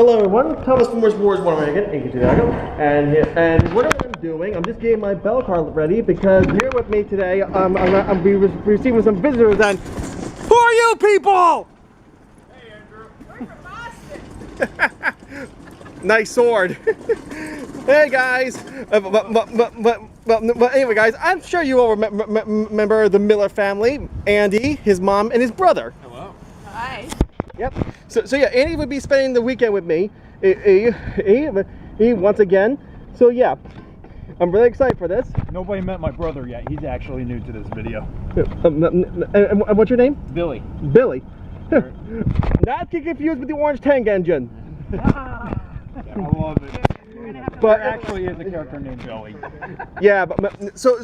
Hello everyone, Thomas from Wars 101 again, Andrew Leago, and what I'm doing, I'm just getting my bell card ready because here with me today, I'm receiving some visitors and who are you people? Hey Andrew, we're from Boston. Nice sword. Hey guys, but anyway guys, I'm sure you all remember the Miller family, Andy, his mom, and his brother. Hello. Hi. Yep. So yeah, Andy would be spending the weekend with me. He once again. So yeah, I'm really excited for this. Nobody met my brother yet. He's actually new to this video. And what's your name? Billy. Billy. Not to get confused with the Orange Tank engine. I love it. But There actually is a character named Billy. yeah, so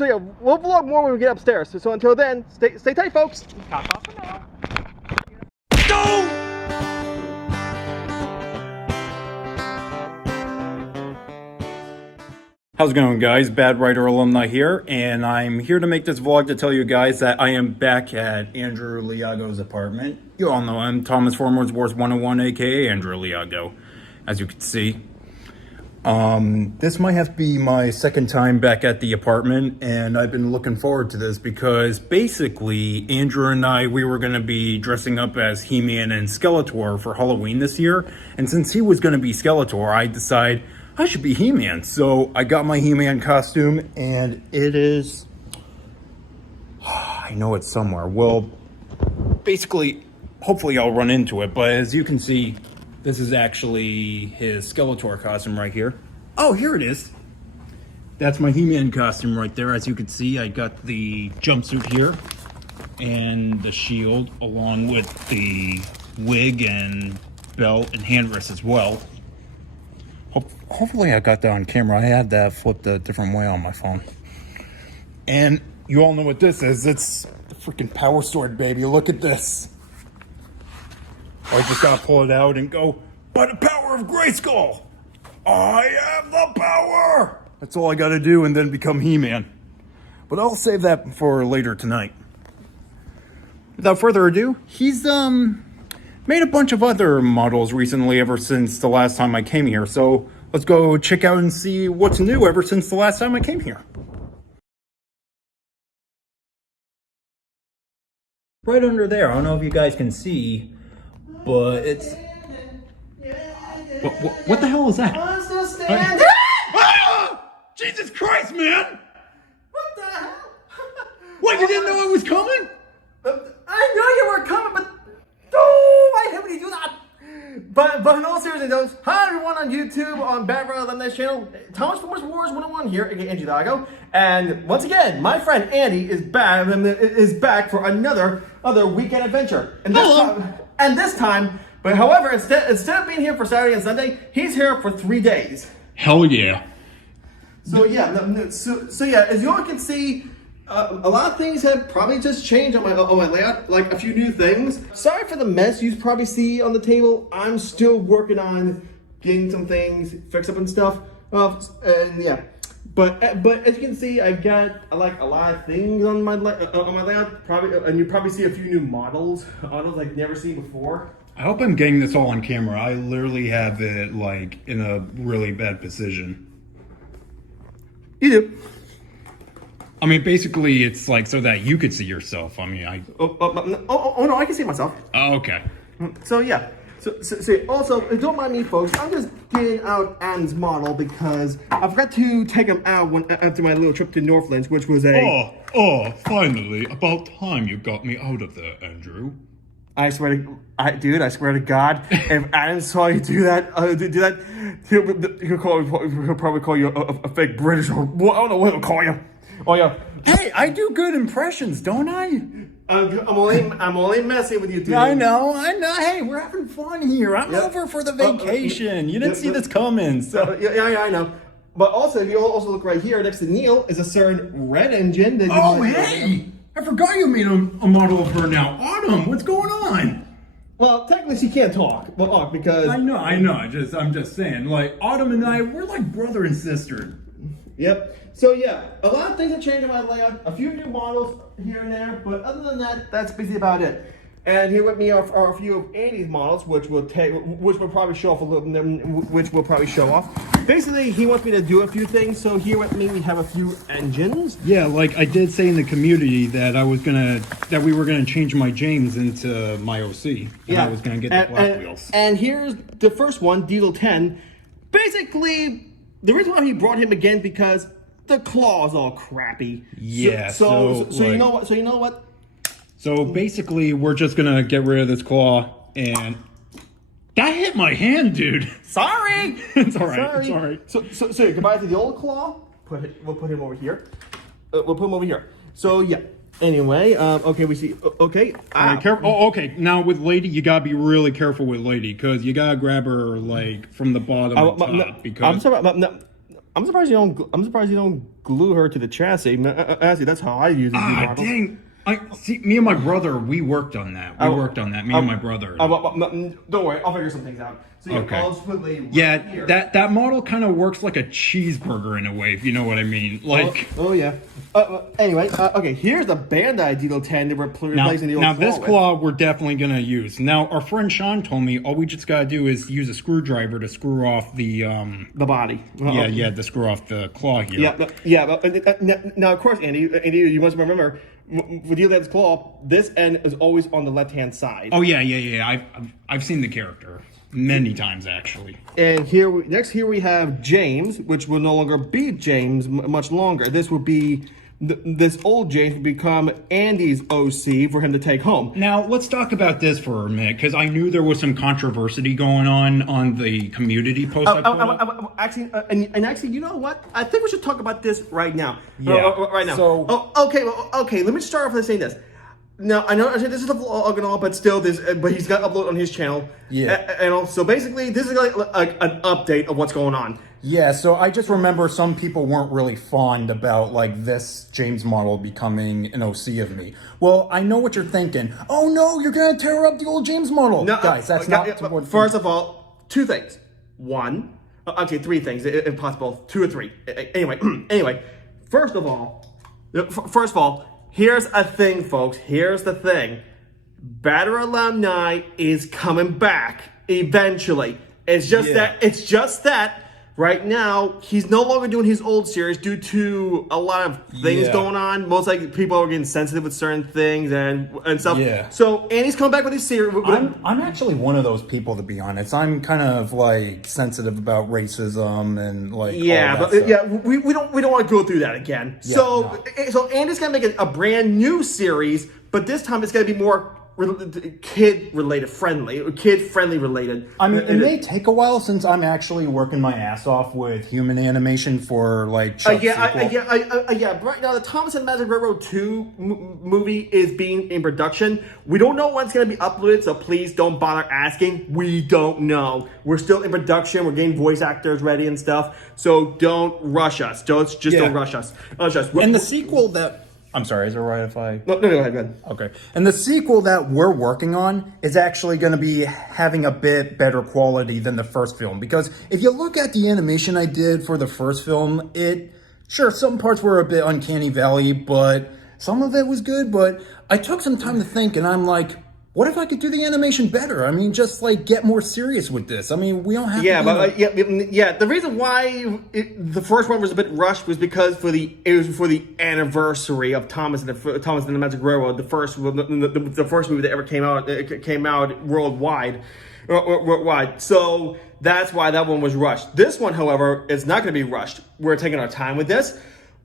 yeah, we'll vlog more when we get upstairs. So until then, stay tight, folks. Top off for now. How's it going, guys? Bad Writer Alumni here, and I'm here to make this vlog to tell you guys that I am back at Andrew Leago's apartment. You all know him, Thomas from Wars 101, aka Andrew Leago, as you can see. This might have to be my second time back at the apartment, and I've been looking forward to this because basically Andrew and I, we were going to be dressing up as He-Man and Skeletor for Halloween this year, and since he was going to be Skeletor, I decided I should be He-Man. So I got my He-Man costume, and it is, I know it's somewhere. Well, basically, hopefully I'll run into it, but as you can see, this is actually his Skeletor costume right here. Oh, here it is. That's my He-Man costume right there. As you can see, I got the jumpsuit here and the shield along with the wig and belt and hand rest as well. Hopefully I got that on camera. I had that flipped a different way on my phone. And you all know what this is. It's the freaking power sword, baby. Look at this. I just gotta pull it out and go, by the power of Grayskull, I have the power! That's all I gotta do and then become He-Man. But I'll save that for later tonight. Without further ado, he's made a bunch of other models recently ever since the last time I came here. So let's go check out and see what's new ever since the last time I came here. Right under there, I don't know if you guys can see, but it's... What the hell is that? I'm still standing. Jesus Christ, man! What the hell? What, you didn't know it was coming? I knew you were coming, but oh, I hate when you do that. But in all seriousness, hi everyone on YouTube, on Bad Writer Alumni's channel. Thomas from Wars 101 here, aka Andrew Leago. And once again, my friend Andy is back for another weekend adventure. And this time, but however, instead of being here for Saturday and Sunday, he's here for 3 days. Hell yeah. So yeah, so yeah, as you all can see, a lot of things have probably just changed on my layout, like a few new things. Sorry for the mess you probably see on the table. I'm still working on getting some things fixed up and stuff. And yeah, but as you can see, I got like a lot of things on my layout. Probably, and you probably see a few new models I've never seen before. I hope I'm getting this all on camera. I literally have it like in a really bad position. You do. I mean, basically, it's like so that you could see yourself. I mean, Oh no, I can see myself. Oh, okay. So yeah. So also, don't mind me, folks. I'm just getting out Adam's model because I forgot to take him out after my little trip to Northlands, which was a. Oh! Finally! About time you got me out of there, Andrew. I swear to God, if Adam saw you do that, he'll probably call you a fake British or I don't know what he'll call you. Oh yeah. Hey, I do good impressions, don't I? I'm only messing with you, dude. I know. Hey, we're having fun here. I'm over for the vacation. You didn't see this coming, so. Yeah, I know. But also, if you also look right here, next to Neil is a certain red engine. That hey! I forgot you made a model of her now. Autumn, what's going on? Well, technically she can't talk, because... I know. I'm just saying, like, Autumn and I, we're like brother and sister. Yep. So yeah, a lot of things have changed in my layout. A few new models here and there, but other than that, that's basically about it. And here with me are a few of Andy's models, which we'll probably show off a little, which we'll probably show off. Basically, he wants me to do a few things. So here with me, we have a few engines. Yeah, like I did say in the community that we were gonna change my James into my OC. And I was gonna get the black wheels. And here's the first one, Diesel 10. Basically, the reason why he brought him again because the claw is all crappy. Yeah. So you know what? So you know what? So basically, we're just gonna get rid of this claw, and that hit my hand, dude. Sorry. It's all right. Sorry. It's all right. So goodbye to the old claw. We'll put him over here. We'll put him over here. So yeah. Anyway, okay, we see. Okay. All right, careful. Oh, okay. Now with Lady, you gotta be really careful with Lady because you gotta grab her like from the bottom and top. Because I'm surprised you don't glue her to the chassis. Actually, that's how I use it. Dang. See, me and my brother, we worked on that. Me and my brother. Don't worry, I'll figure some things out. So yeah, Okay. I'll just put Lady right Yeah, here. that model kind of works like a cheeseburger in a way, if you know what I mean. Like, Oh yeah. Anyway, okay. Here's the Bandai Diesel 10 that we're replacing the old now claw this with. claw we're definitely gonna use. Now our friend Sean told me all we just gotta do is use a screwdriver to screw off the body. to screw off the claw here. Now of course, Andy, you must remember with the other claw, this end is always on the left-hand side. Oh yeah. I've seen the character many times actually. And next we have James, which will no longer be James much longer. This will be this old James will become Andy's OC for him to take home. Now let's talk about this for a minute because I knew there was some controversy going on the community post. Actually, you know what? I think we should talk about this right now. Yeah. Right now. So okay. Let me start off by saying this. Now I know I said this is a vlog and all, but still, but he's got to upload on his channel. Yeah. And also, basically, this is like an update of what's going on. Yeah, so I just remember some people weren't really fond about like this James model becoming an OC of me. Well, I know what you're thinking. Oh no, you're gonna tear up the old James model. No, guys, that's not what. First of all, two things. One, actually three things, if possible, two or three. Anyway, first of all, here's a thing, folks. Here's the thing. Batter Alumni is coming back eventually. It's just that. Right now, he's no longer doing his old series due to a lot of things going on. Most likely, people are getting sensitive with certain things and stuff. Yeah. So, Andy's coming back with his series. I'm actually one of those people, to be honest. I'm kind of like sensitive about racism and like we don't want to go through that again. Yeah, so Andy's gonna make a brand new series, but this time it's gonna be more kid friendly related. I mean, it may take a while since I'm actually working my ass off with human animation for like Chuck's sequel. But right now the Thomas and the Magic Railroad 2 movie is being in production. We don't know when it's going to be uploaded, so please don't bother asking. We don't know. We're still in production. We're getting voice actors ready and stuff. So don't rush us. Don't rush us. And the sequel that. I'm sorry, is it right if I... No, go ahead. Okay. And the sequel that we're working on is actually going to be having a bit better quality than the first film. Because if you look at the animation I did for the first film, some parts were a bit uncanny valley, but some of it was good. But I took some time to think, and I'm like, what if I could do the animation better? I mean, just like get more serious with this. I mean, we don't have to. The reason why the first one was a bit rushed was because it was for the anniversary of Thomas and the Magic Railroad, the first movie that ever came out worldwide. So that's why that one was rushed. This one, however, is not going to be rushed. We're taking our time with this.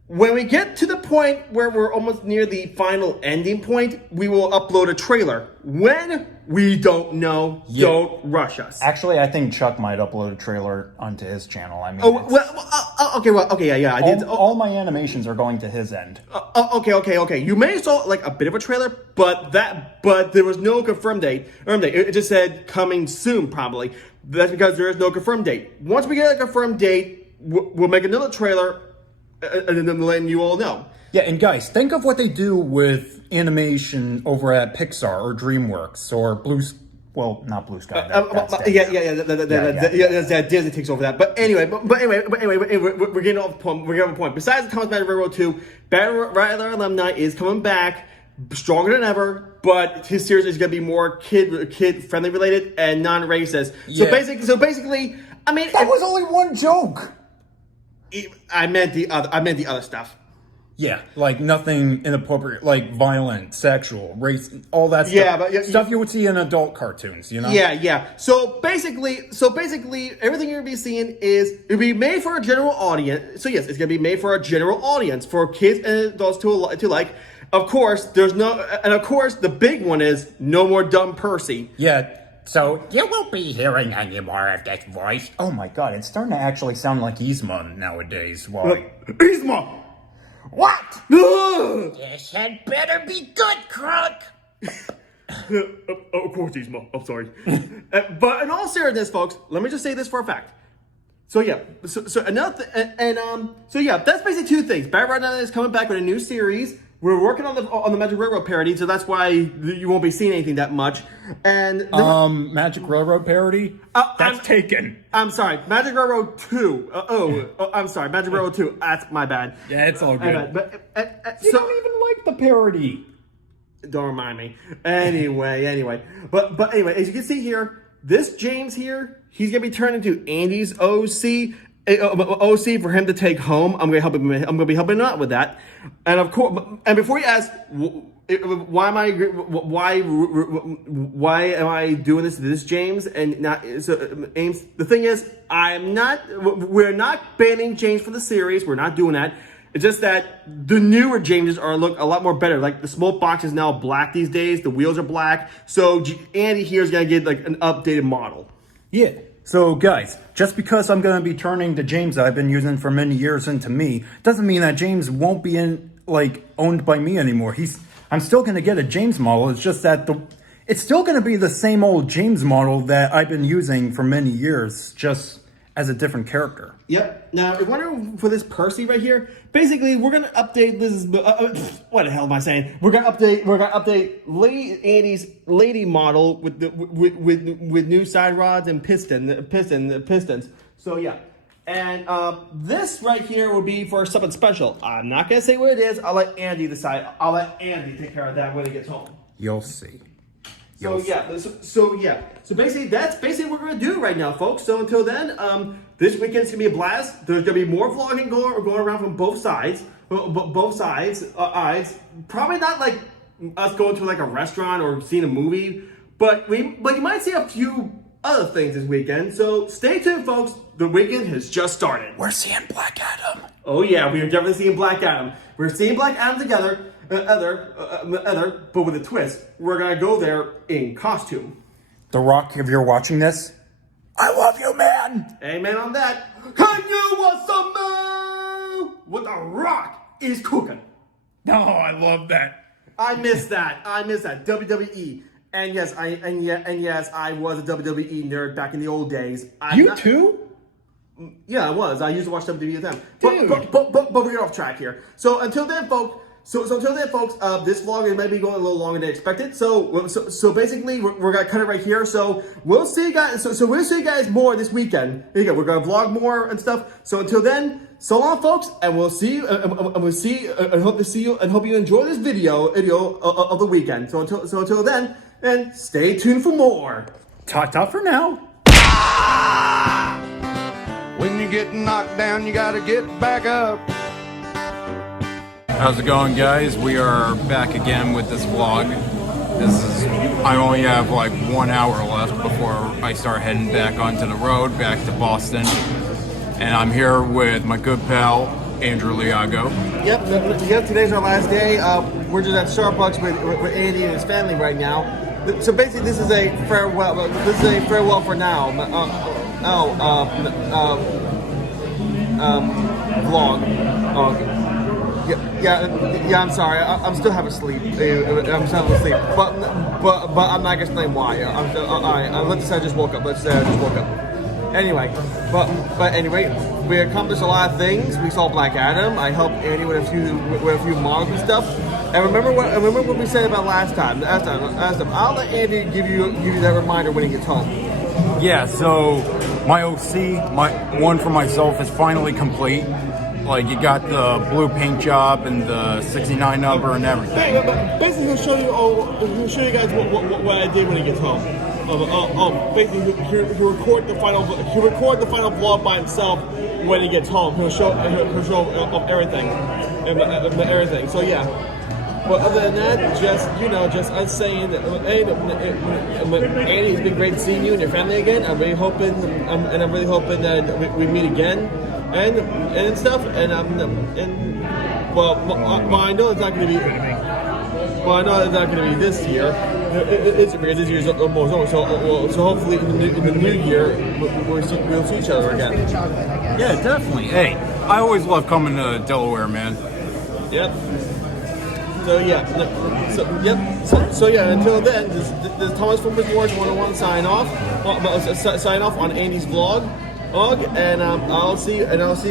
When we get to the point where we're almost near the final ending point, we will upload a trailer. When? We don't know. Yeah. Don't rush us. Actually, I think Chuck might upload a trailer onto his channel. I mean, I did. All my animations are going to his end. Okay. You may have saw like a bit of a trailer, but there was no confirmed date. It just said coming soon, probably. That's because there is no confirmed date. Once we get a confirmed date, we'll make another trailer. And then letting you all know. Yeah, and guys, think of what they do with animation over at Pixar or DreamWorks or not Blue Sky. Disney takes over that. But anyway, we're getting off the point. Besides the Thomas Magic Railroad 2, Battle Alumni is coming back. stronger than ever, but his series is going to be more kid friendly related and non-racist. Yeah. So basically, I mean, That was only one joke. I meant the other stuff. Yeah, like nothing inappropriate, like violent, sexual, race, all that stuff. Yeah, but stuff you would see in adult cartoons, you know? Yeah. So basically, everything you're gonna be seeing it'll be made for a general audience. So yes, it's gonna be made for a general audience, for kids and adults to like. Of course, the big one is no more dumb Percy. Yeah. So you won't be hearing any more of that voice. Oh my god, it's starting to actually sound like Yzma nowadays. Why? Yzma! What? Ugh! This had better be good, Crook. Of course, Yzma. I'm sorry. But in all seriousness, folks, let me just say this for a fact. So yeah, so another that's basically two things. Bat Right Now is coming back with a new series. We're working on the Magic Railroad parody, so that's why you won't be seeing anything that much. And Magic Railroad parody? That's taken. I'm sorry, Magic Railroad 2. I'm sorry, Magic Railroad 2. That's my bad. Yeah, it's all good. But You don't even like the parody. Don't remind me. Anyway. But anyway, as you can see here, this James here, he's gonna be turned into Andy's OC for him to take home. I'm gonna be helping him out with that. And of course, and before you ask why am I doing this to this James and not Ames? The thing is, we're not banning James from the series. We're not doing that. It's just that the newer Jameses look a lot more better. Like the smoke box is now black these days. The wheels are black. So Andy here is gonna get like an updated model. Yeah. So guys, just because I'm going to be turning the James I've been using for many years into me, doesn't mean that James won't be owned by me anymore. I'm still going to get a James model. It's just that it's still going to be the same old James model that I've been using for many years, just as a different character. Yep. Now, I wonder for this Percy right here. Basically, we're gonna update this. What the hell am I saying? We're gonna update Andy's lady model with new side rods and pistons. So yeah. And this right here will be for something special. I'm not gonna say what it is. I'll let Andy decide. I'll let Andy take care of that when he gets home. You'll see. So basically that's basically what we're gonna do right now, folks. So until then, this weekend's gonna be a blast. There's gonna be more vlogging going around from both sides. Probably not like us going to like a restaurant or seeing a movie, but you might see a few other things this weekend. So stay tuned, folks. The weekend has just started. We're seeing Black Adam. Oh yeah, we are definitely seeing Black Adam. We're seeing Black Adam together. But with a twist, we're gonna go there in costume. The Rock, if you're watching this, I love you, man. Amen on that. Can you want some man? What the Rock is cooking? No, I love that. I miss that. WWE. And yes, I was a WWE nerd back in the old days. Too? Yeah, I was. I used to watch WWE at the time. Dude. But we're getting off track here. So until then, folks. This vlog may be going a little longer than expected. So basically, we're gonna cut it right here. So we'll see you guys. So we'll see you guys more this weekend. There you go. We're gonna vlog more and stuff. So until then, so long, folks, and we'll see you. And we'll see. And hope to see you. And hope you enjoy this video of the weekend. So until then, and stay tuned for more. Ta-ta for now. When you get knocked down, you gotta get back up. How's it going, guys? We are back again with this vlog. I only have like 1 hour left before I start heading back onto the road, back to Boston. And I'm here with my good pal, Andrew Leago. Yep, today's our last day. We're just at Starbucks with Andy and his family right now. So basically, this is a farewell. This is a farewell for now. Vlog. Yeah. I'm sorry. I'm still having sleep. But I'm not gonna explain why. Let's say I just woke up. Anyway, but anyway, we accomplished a lot of things. We saw Black Adam. I helped Andy with a few models and stuff. And remember what we said about last time. I'll let Andy give you that reminder when he gets home. Yeah. So my OC, my one for myself, is finally complete. Like, you got the blue paint job and the 69 number and everything. But basically, he'll show you guys what I did when he gets home. Basically, he'll record the final vlog by himself when he gets home. He'll show everything and everything. So yeah. But other than that, just us saying that, hey, Andy, it's been great seeing you and your family again. I'm really hoping that we meet again and stuff. And I know it's not going to be. Well, I know it's not going to be this year. It's because this year's almost over. So hopefully in the new year we'll see each other again. Yeah, definitely. Hey, I always love coming to Delaware, man. Yep. So yeah, so yeah. Until then, this Thomas Formers Wars 101 sign off on Andy's vlog, and I'll see you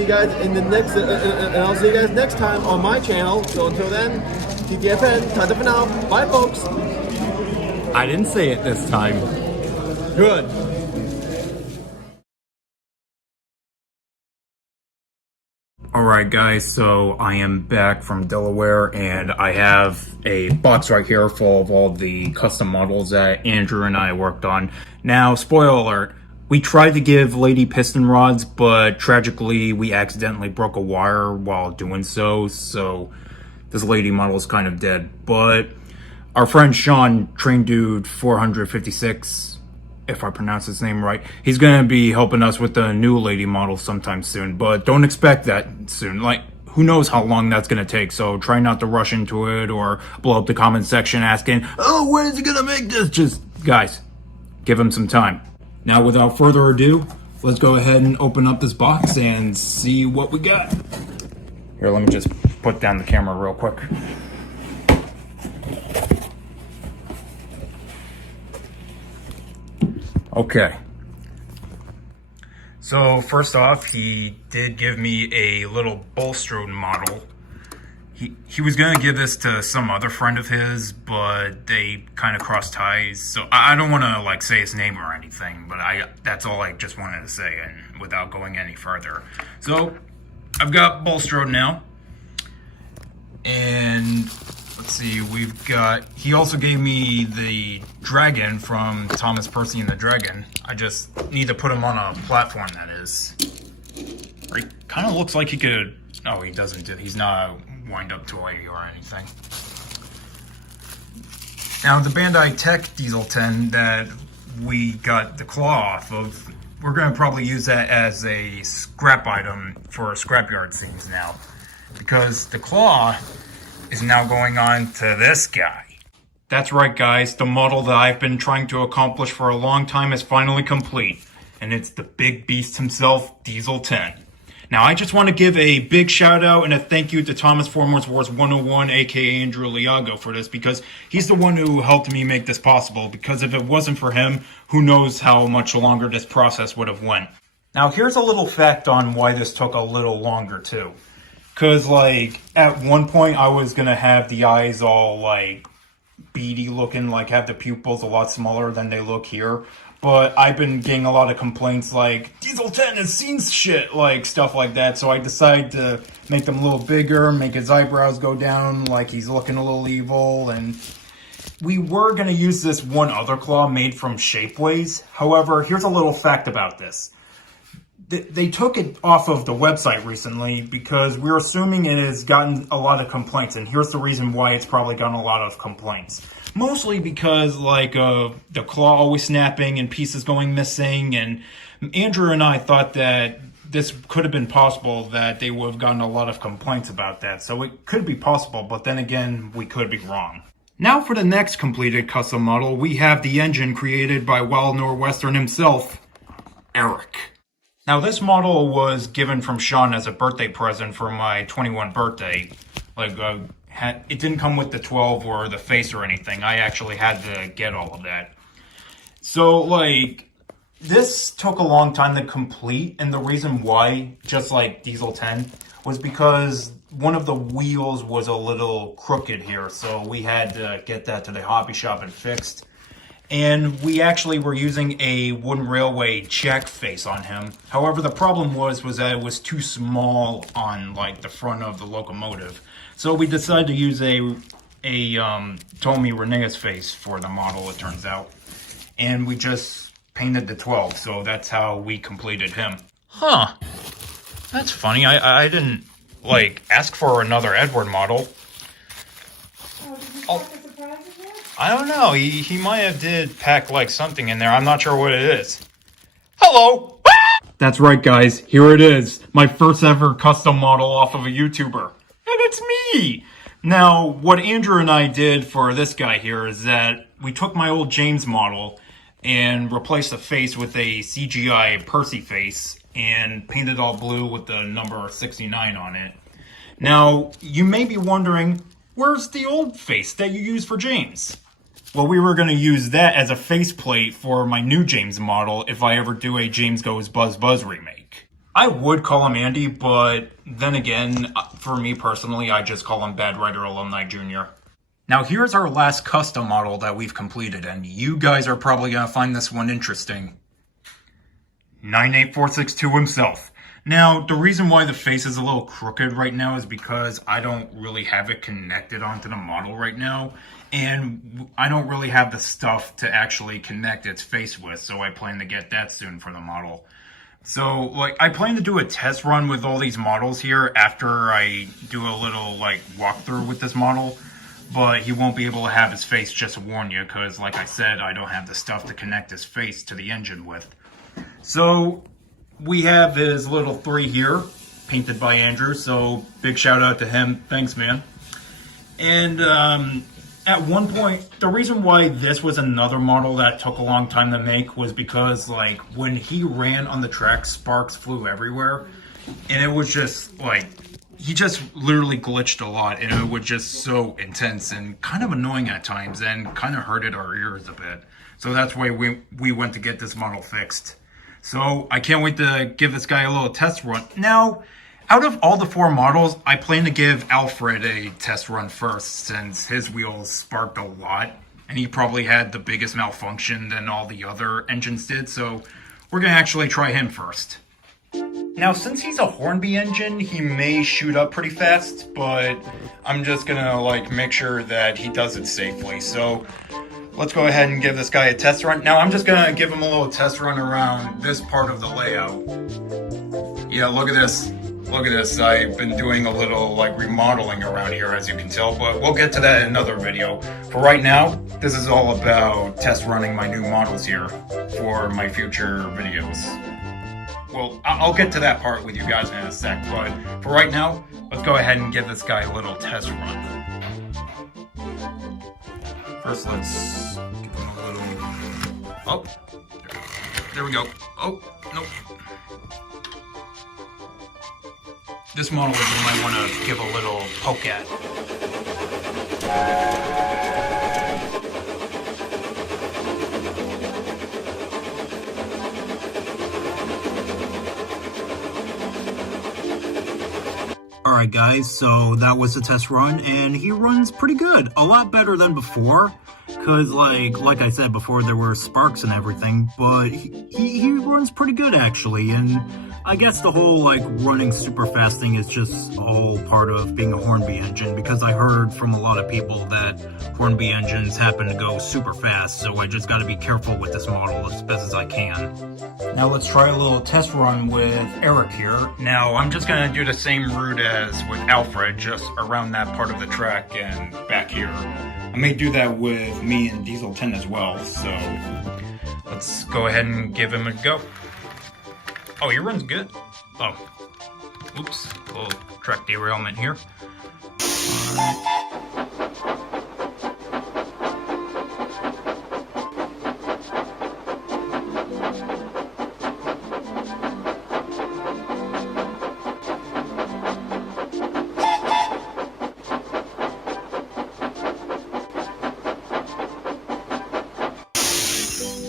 guys in the next, and I'll see you guys next time on my channel. So until then, TTFN, ta for now, bye folks. I didn't say it this time. Good. Alright guys, so I am back from Delaware and I have a box right here full of all the custom models that Andrew and I worked on. Now, spoiler alert, we tried to give Lady piston rods, but tragically we accidentally broke a wire while doing so this Lady model is kind of dead. But our friend Sean, Train Dude 456, if I pronounce his name right, he's gonna be helping us with the new Lady model sometime soon, but don't expect that soon. Like, who knows how long that's gonna take, so try not to rush into it or blow up the comment section asking, oh, when is he gonna make this? Just, guys, give him some time. Now, without further ado, let's go ahead and open up this box and see what we got. Here, let me just put down the camera real quick. Okay, so first off, he did give me a little Bulstrode model. He was going to give this to some other friend of his, but they kind of crossed ties, so I don't want to like say his name or anything, but that's all I just wanted to say, and without going any further. So, I've got Bulstrode now, and let's see, he also gave me the Dragon from Thomas Percy and the Dragon. I just need to put him on a platform, that is. He kind of looks like he could, oh, he doesn't, he's not a wind-up toy or anything. Now, the Bandai Tech Diesel 10 that we got the claw off of, we're going to probably use that as a scrap item for scrapyard scenes now. Because the claw is now going on to this guy. That's right, guys, the model that I've been trying to accomplish for a long time is finally complete, and it's the big beast himself, Diesel 10. Now, I just want to give a big shout out and a thank you to Thomas Formers Wars 101, aka Andrew Leago, for this, because he's the one who helped me make this possible, because if it wasn't for him, who knows how much longer this process would have went. Now, here's a little fact on why this took a little longer, too. Because, like, at one point, I was going to have the eyes all, like, beady looking, like, have the pupils a lot smaller than they look here. But I've been getting a lot of complaints, like, Diesel 10 has seen shit, like, stuff like that. So I decided to make them a little bigger, make his eyebrows go down, like he's looking a little evil. And we were going to use this one other claw made from Shapeways. However, here's a little fact about this. They took it off of the website recently because we're assuming it has gotten a lot of complaints, and here's the reason why it's probably gotten a lot of complaints. Mostly because, like, the claw always snapping and pieces going missing, and Andrew and I thought that this could have been possible, that they would have gotten a lot of complaints about that. So it could be possible, but then again, we could be wrong. Now for the next completed custom model, we have the engine created by Wild Northwestern himself, Eric. Now, this model was given from Sean as a birthday present for my 21st birthday. Like, it didn't come with the 12 or the face or anything. I actually had to get all of that. So, like, this took a long time to complete, and the reason why, just like Diesel 10, was because one of the wheels was a little crooked here, so we had to get that to the hobby shop and fixed. And we actually were using a wooden railway jack face on him. However, the problem was that it was too small on like the front of the locomotive. So we decided to use a Tommy Renee's face for the model, it turns out. And we just painted the 12, so that's how we completed him. Huh. That's funny. I didn't like ask for another Edward model. I don't know. He might have did pack like something in there. I'm not sure what it is. Hello! That's right, guys. Here it is. My first ever custom model off of a YouTuber. And it's me! Now, what Andrew and I did for this guy here is that we took my old James model and replaced the face with a CGI Percy face and painted all blue with the number 69 on it. Now, you may be wondering, where's the old face that you used for James? Well, we were going to use that as a faceplate for my new James model if I ever do a James Goes Buzz Buzz remake. I would call him Andy, but then again, for me personally, I just call him Bad Writer Alumni Jr. Now here's our last custom model that we've completed, and you guys are probably going to find this one interesting. 98462 himself. Now, the reason why the face is a little crooked right now is because I don't really have it connected onto the model right now. And I don't really have the stuff to actually connect its face with, so I plan to get that soon for the model. So, like, I plan to do a test run with all these models here after I do a little, like, walkthrough with this model. But he won't be able to have his face, just to warn you, because, like I said, I don't have the stuff to connect his face to the engine with. So, we have his little 3 here, painted by Andrew, so big shout out to him. Thanks, man. And, at one point, the reason why this was another model that took a long time to make was because, like, when he ran on the track, sparks flew everywhere. And it was just, like, he just literally glitched a lot. And it was just so intense and kind of annoying at times and kind of hurted our ears a bit. So that's why we went to get this model fixed. So I can't wait to give this guy a little test run. Now, out of all the 4 models, I plan to give Alfred a test run first, since his wheels sparked a lot, and he probably had the biggest malfunction than all the other engines did, so we're going to actually try him first. Now, since he's a Hornby engine, he may shoot up pretty fast, but I'm just going to, like, make sure that he does it safely, so let's go ahead and give this guy a test run. Now, I'm just going to give him a little test run around this part of the layout. Yeah, look at this. Look at this, I've been doing a little like remodeling around here, as you can tell, but we'll get to that in another video. For right now, this is all about test running my new models here for my future videos. Well, I'll get to that part with you guys in a sec, but for right now, let's go ahead and give this guy a little test run. First, let's give him a little... Oh, there we go. Oh, nope. This model is one I want to give a little poke at. Alright guys, so that was the test run, and he runs pretty good. A lot better than before, because like I said before, there were sparks and everything, but he runs pretty good actually, and I guess the whole like running super fast thing is just a whole part of being a Hornby engine, because I heard from a lot of people that Hornby engines happen to go super fast, so I just got to be careful with this model as best as I can. Now let's try a little test run with Eric here. Now I'm just going to do the same route as with Alfred, just around that part of the track and back here. I may do that with me and Diesel 10 as well, so let's go ahead and give him a go. Oh, he runs good. Oh, oops, a little track derailment here.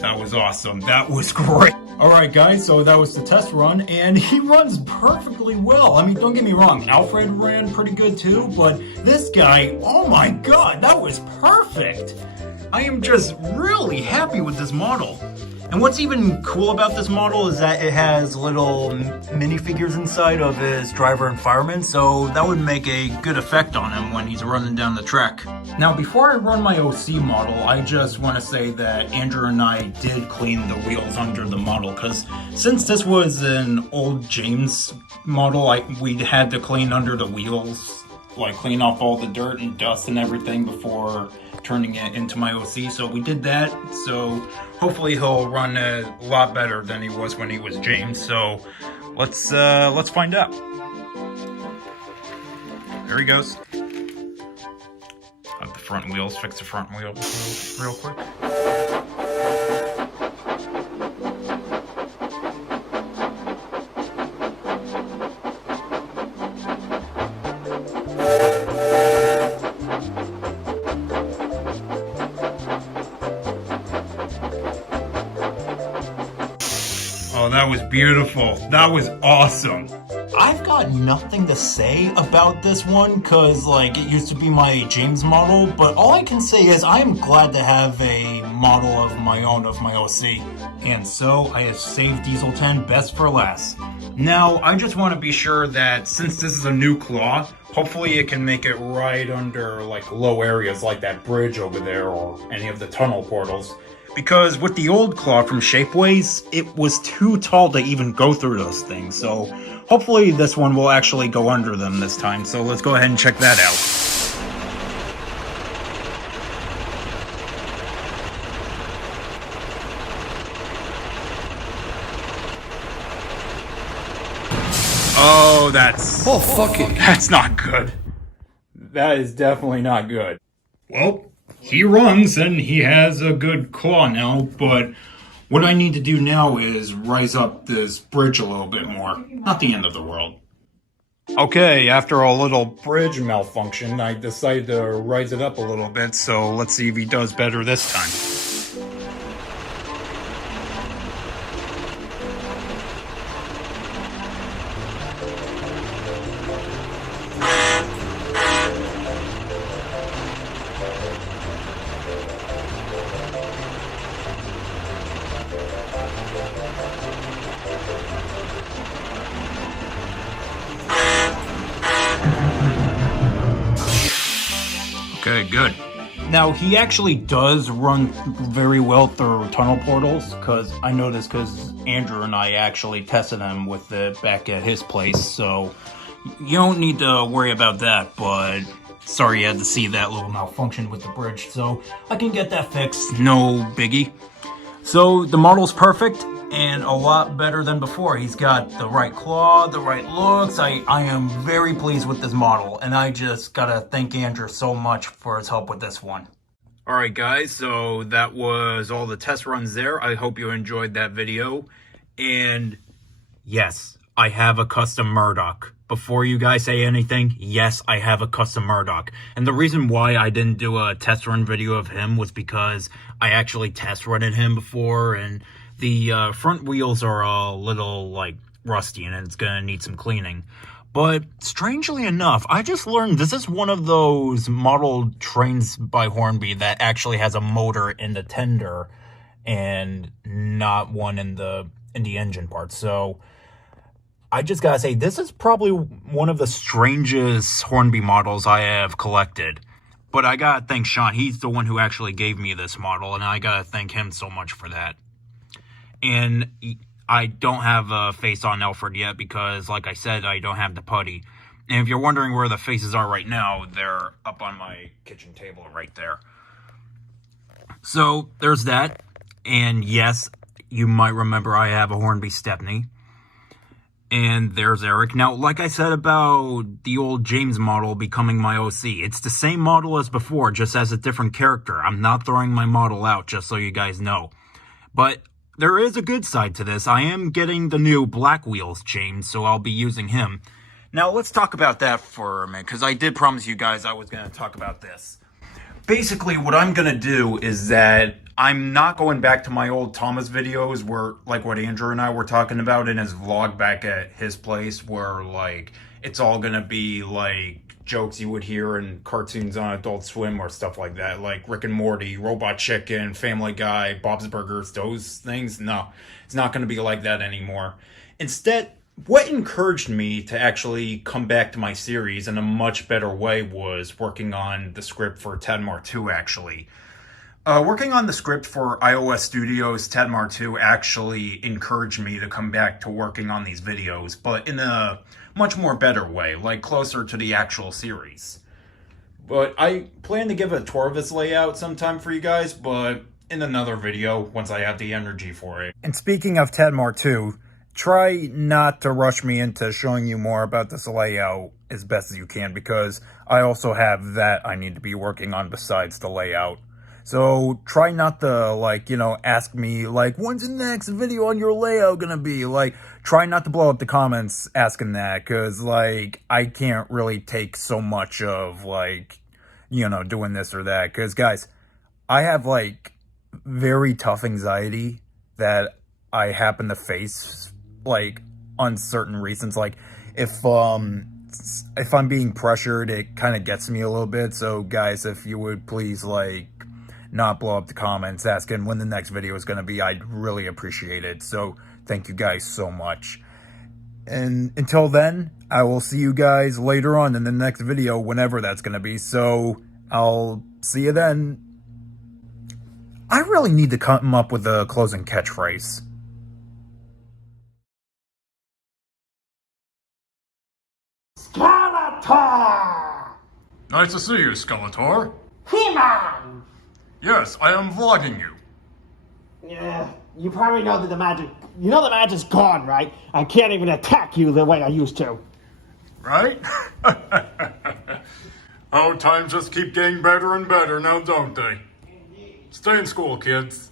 That was awesome. That was great. Alright guys, so that was the test run, and he runs perfectly well. I mean, don't get me wrong, Alfred ran pretty good too, but this guy, oh my god, that was perfect! I am just really happy with this model. And what's even cool about this model is that it has little minifigures inside of his driver and fireman, so that would make a good effect on him when he's running down the track. Now, before I run my OC model, I just want to say that Andrew and I did clean the wheels under the model, because since this was an old James model, we had to clean under the wheels, like clean off all the dirt and dust and everything before turning it into my OC, so we did that. So hopefully he'll run a lot better than he was when he was James. So let's find out. There he goes. Have the front wheels, fix the front wheels real quick. Oh, that was beautiful. That was awesome. I've got nothing to say about this one because, like, it used to be my James model, but all I can say is I am glad to have a model of my own of my OC. And so I have saved Diesel 10 best for last. Now, I just want to be sure that since this is a new claw, hopefully it can make it right under, like, low areas like that bridge over there or any of the tunnel portals. Because with the old claw from Shapeways, it was too tall to even go through those things. So hopefully this one will actually go under them this time. So let's go ahead and check that out. Oh, that's not good. That is definitely not good. Well, he runs and he has a good claw now, but what I need to do now is rise up this bridge a little bit more. Not the end of the world. Okay, after a little bridge malfunction, I decided to rise it up a little bit, so let's see if he does better this time. Okay, good. Now, he actually does run very well through tunnel portals, because I noticed because Andrew and I actually tested him with it back at his place, so you don't need to worry about that, but sorry you had to see that little malfunction with the bridge, so I can get that fixed, no biggie. So the model's perfect and a lot better than before. He's got the right claw, the right looks. I am very pleased with this model, and I just gotta thank Andrew so much for his help with this one. Alright guys, so that was all the test runs there. I hope you enjoyed that video. And yes, I have a custom Murdoch. Before you guys say anything, yes, I have a custom Murdoch. And the reason why I didn't do a test run video of him was because I actually test running him before, and the front wheels are a little, like, rusty, and it's gonna need some cleaning. But strangely enough, I just learned this is one of those model trains by Hornby that actually has a motor in the tender and not one in the engine part. So I just gotta say, this is probably one of the strangest Hornby models I have collected. But I gotta thank Sean. He's the one who actually gave me this model, and I gotta thank him so much for that. And I don't have a face on Alfred yet because, like I said, I don't have the putty. And if you're wondering where the faces are right now, they're up on my kitchen table right there. So there's that. And yes, you might remember I have a Hornby Stepney. And there's Eric. Now, like I said about the old James model becoming my OC, it's the same model as before, just as a different character. I'm not throwing my model out, just so you guys know. But there is a good side to this. I am getting the new Black Wheels James, so I'll be using him. Now, let's talk about that for a minute, because I did promise you guys I was going to talk about this. Basically, what I'm going to do is that I'm not going back to my old Thomas videos where, like what Andrew and I were talking about in his vlog back at his place, where like it's all gonna be like jokes you would hear in cartoons on Adult Swim or stuff like that, like Rick and Morty, Robot Chicken, Family Guy, Bob's Burgers, those things. No, it's not going to be like that anymore. Instead, what encouraged me to actually come back to my series in a much better way was working on the script for Tadmar 2, actually. Working on the script for iOS Studios Tadmar 2 actually encouraged me to come back to working on these videos, but in a much more better way, like closer to the actual series. But I plan to give a tour of this layout sometime for you guys, but in another video once I have the energy for it. And speaking of Tadmar 2, try not to rush me into showing you more about this layout as best as you can, because I also have that I need to be working on besides the layout. So try not to, like, you know, ask me, like, when's the next video on your layout gonna be? Like, try not to blow up the comments asking that, because, like, I can't really take so much of, like, you know, doing this or that. Because, guys, I have, like, very tough anxiety that I happen to face, like, on certain reasons. Like, if I'm being pressured, it kind of gets me a little bit. So, guys, if you would please, like, not blow up the comments asking when the next video is going to be, I'd really appreciate it. So thank you guys so much. And until then, I will see you guys later on in the next video, whenever that's going to be. So I'll see you then. I really need to come up with a closing catchphrase. Skeletor! Nice to see you, Skeletor. He-Man! Yes, I am vlogging you. Yeah, you probably know that the magic's gone, right? I can't even attack you the way I used to. Right? Oh, times just keep getting better and better now, don't they? Stay in school, kids.